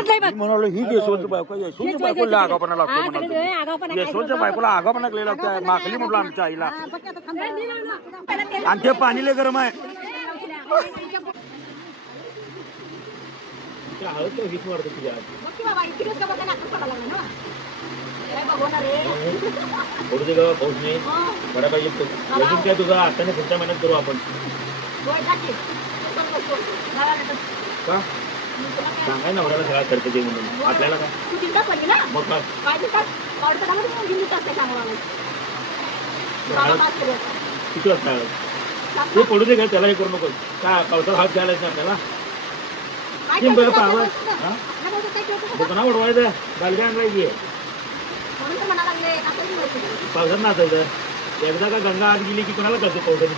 म्हणालो ही यशवंत बायको यशवंत बायकोला आगापणा लागतो यशवंतच्या बायकोला आगापणा लागतो माकली म्हटलं आमच्या आईला आणि ते पाणी लय गरम आहे काय तुझा आता पुढच्या महिन्यात करू आपण सांगाय ना वडाला सगळा खर्च दे म्हणून आपल्याला काय मग किती वाजता ते पडू दे का त्याला हे करू नको काय पावसाला हात घालायचं आपल्याला दुकाना उडवायचं बालगा आणवायची पावसात नाचायचं एकदा का गंगा आत गेली की कोणाला करतो पावसाची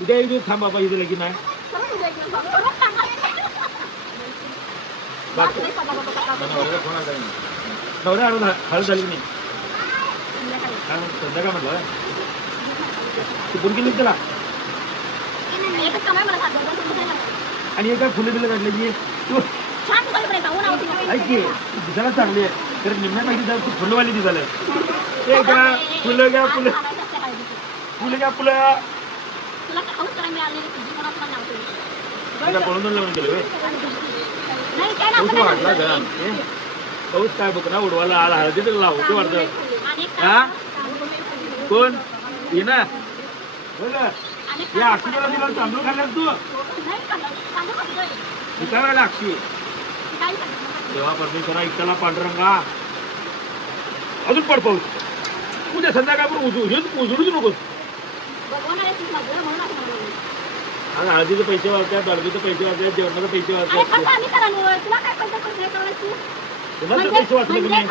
उद्या एक दिवस थांब बाबा इथे लगी नाही नवऱ्या हळद झाली नाही सध्या काय म्हटलं तू फोन केली त्याला आणि काय फुले बिलं काढले की तू ऐक दिसायला चांगली आहे तर निम्म्या पाहिजे जर तू फुलवाली दिसायला ते का फुलं घ्या फुलं फुलं घ्या फुलं पळून लावून गेलो पाऊस वाटला घरा पाऊस काय बघ ना उडवायला आला हळदी तर लावतो वाटतं हा कोण ये ना या अक्षीला तिला तांदूळ खाल्ला तू काय अक्षी देवा परमेश्वरा इतकाला पांढरंगा अजून पड पाऊस उद्या संध्याकाळपर्यंत उजळूच नकोस हळदीचे पैसे वाचतात डाळबीचे पैसे वाचतात जेवणाचे पैसे वाचतात तुम्हाला पैसे वाचले तुम्ही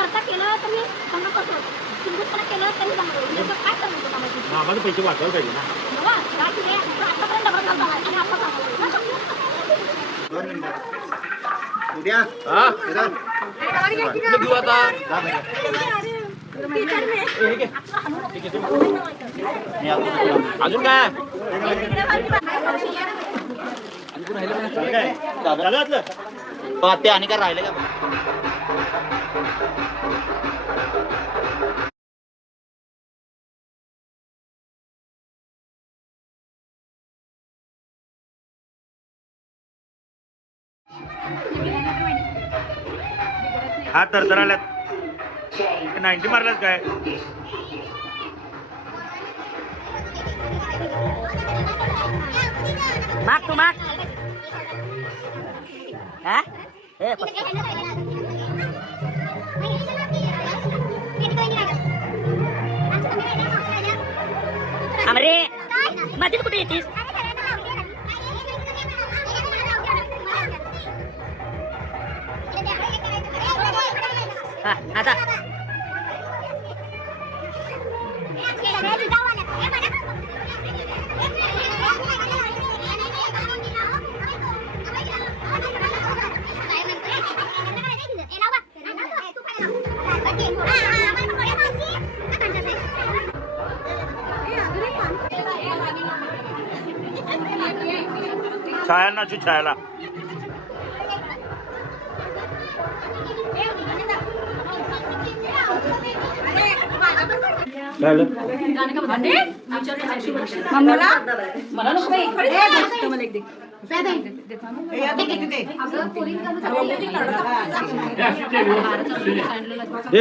आम्हाला पैसे वाचवायला पाहिजे ना उद्या घेऊ आता अजून काय ते आणि काय राहिले का हा तर आल्यात 90 मारल्यात काय माग तू माग अमरे मध्येच कुठे येतीस आता छाया नाचू छायाला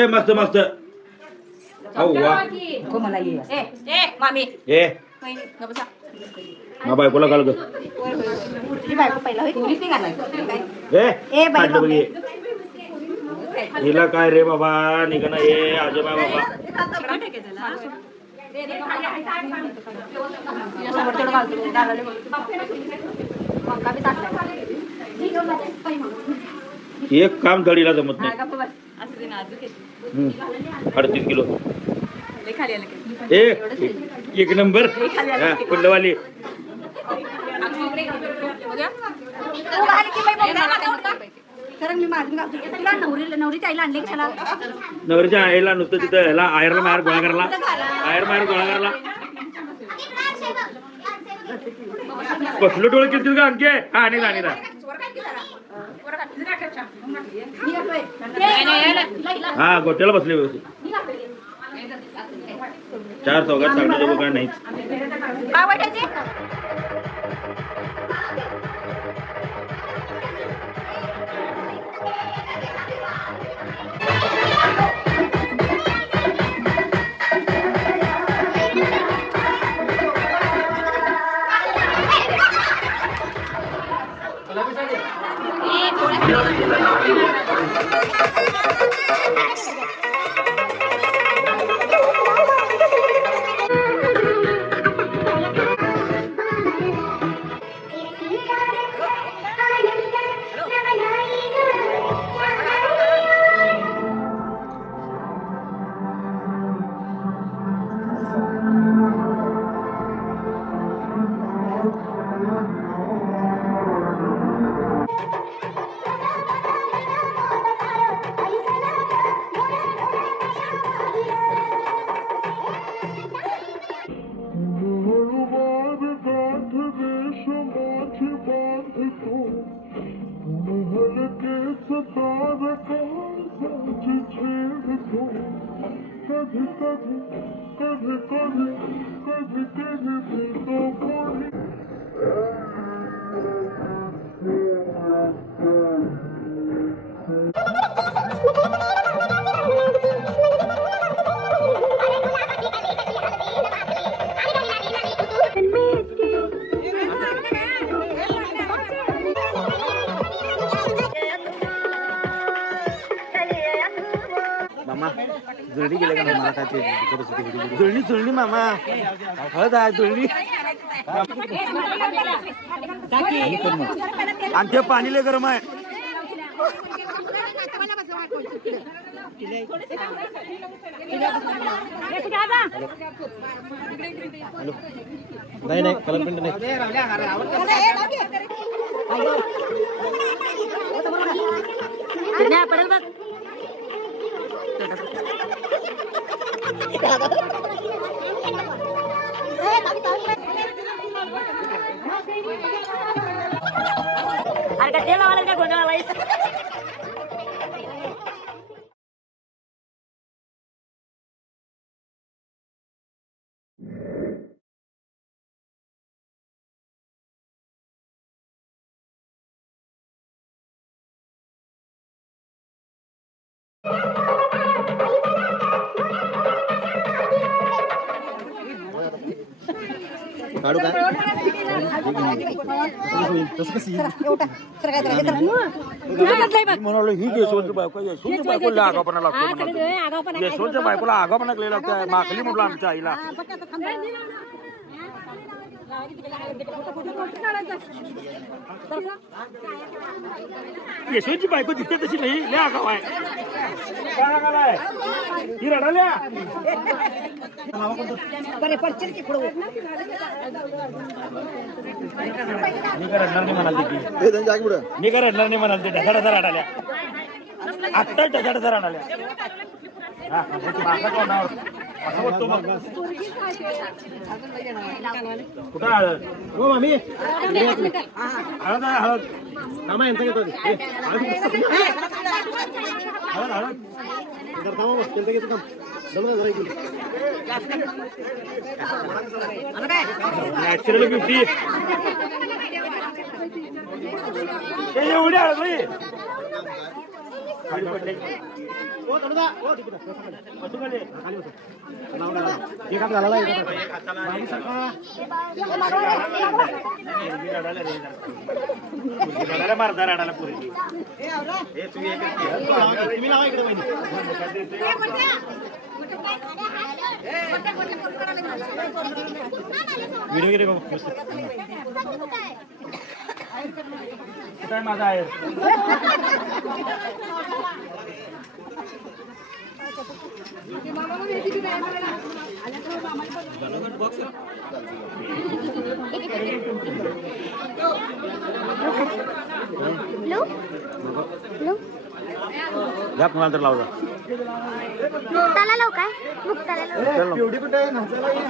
मस्त मस्त बायकोला काल हिला काय रे बाबा निघणं हे आजोबा बाबा एक काम धडीला जमत नाही 38 किलो एक नंबर कुंडवाली नवरीच्या आईला आणले कशाला नवरीच्या आईला नुसतं तिथं ह्याला आयरला माहेर गोळा करायला गोळा करायला कसलं डोळे किती का आणखी आणि राणीला हा गोट्याला बसले व्यवस्थित 4 चौघात सांगण्याचं काय नाहीच मामा जुळणी गेले का मला काय जुळणी जुळणी मामा हळद आहे जुळणी आणि ते पाणी लय गरम आहे नाही कलर पेंट नाही पडेल बघ अरे का तेल लावायला का गोंधळाला काढू का तसं कसं म्हणालो ही यशवंत बायको यशवंत बायकोला आगापणा लागतो यशवंतच्या बायकोला आगापणा लागतो माखली म्हटलं आमच्या आईला यशवंतची बायको दिसते तशी नाही लय आगाव आहे ही रडाल्या मी काय रडणार नाही म्हणाल ते ढसा ढसा रडाल्या आत्ता ढसा ढसा रडाल्या कुठं हळद हो मामी हळद आहे हळद थांबा यांचा घेतो हळद हळद त्यांचा घेतो काम नॅचरल ब्युटी एवढी हळद नाही मारता राडाला पुरी व्हिडिओ गिरे काय माझा आहे घ्या कुणाला तर लावजा. मुक्ताला लाव काय मुक्ताला लाव. एवढी कुठे आहे नाचायला ये.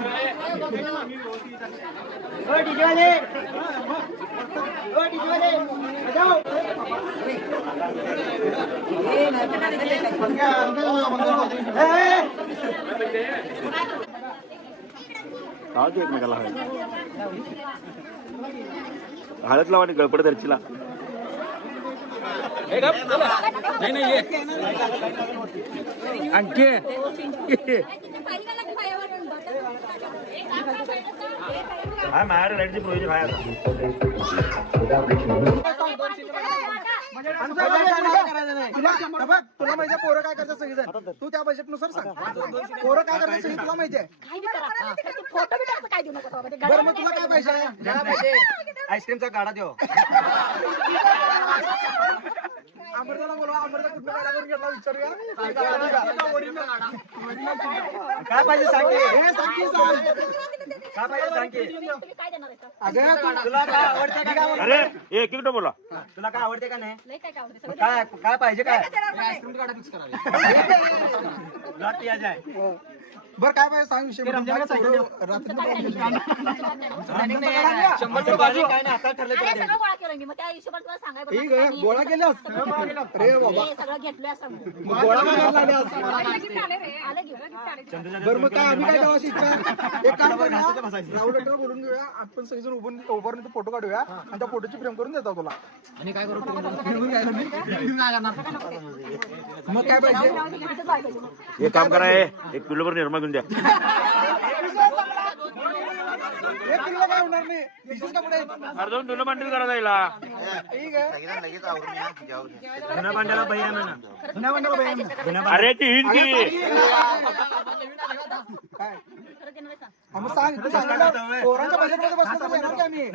लावते एकमेकाला हळद लावा आणि गळपड धरचीला. नाही नाही आणखी हा माझ्या लाईटची प्रोजेक्ट आहे आता. तुला माहिती पोरं काय करतात सगळी तू त्या बजेटनुसार सांग. पोरं काय करतात सगळी तुला माहिती आहे. बरं मग तुला काय पाहिजे. आईस्क्रीमचा गाडा देऊ. अमृताला बोलवा. अमृता कुठला गाडा करून घेतला विचारूया. काय पाहिजे सांग की. हे सांग की सांग. काय पाहिजे सांग की. अगं तुला काय आवडते का काय. अरे एक एक बोला. तुला काय आवडते का नाही. काय काय पाहिजे काय. आईस्क्रीमचा गाडा फिक्स करा. पियाज आहे. बरं काय पाहिजे सांग विषय. काय नाही आता ठरलं. गोळा केल्यास. अरे बाबा गोळा काय बरं मग काय आम्ही काय द्यावा इच्छा. एक काम करूया. राहुल लेटर बोलून घेऊया. आपण सगळेजण उभारून फोटो काढूया आणि त्या फोटोची फ्रेम करून देतो तुला. आणि काय करू मग काय पाहिजे. एक काम करा एक किलोभर निर्मा घेऊन द्या. एक किलो काय होणार नाही. विशेष कपडे अर्धून दोन बंडल करा जायला. ठीक आहे. जुन्या भांड्याला भैया म्हणा. जुन्या भांड्याला भैया म्हणा. अरे ती हीच की काय मग सांग. पोरांच्या बजेटमध्ये बसतो येणार की आम्ही.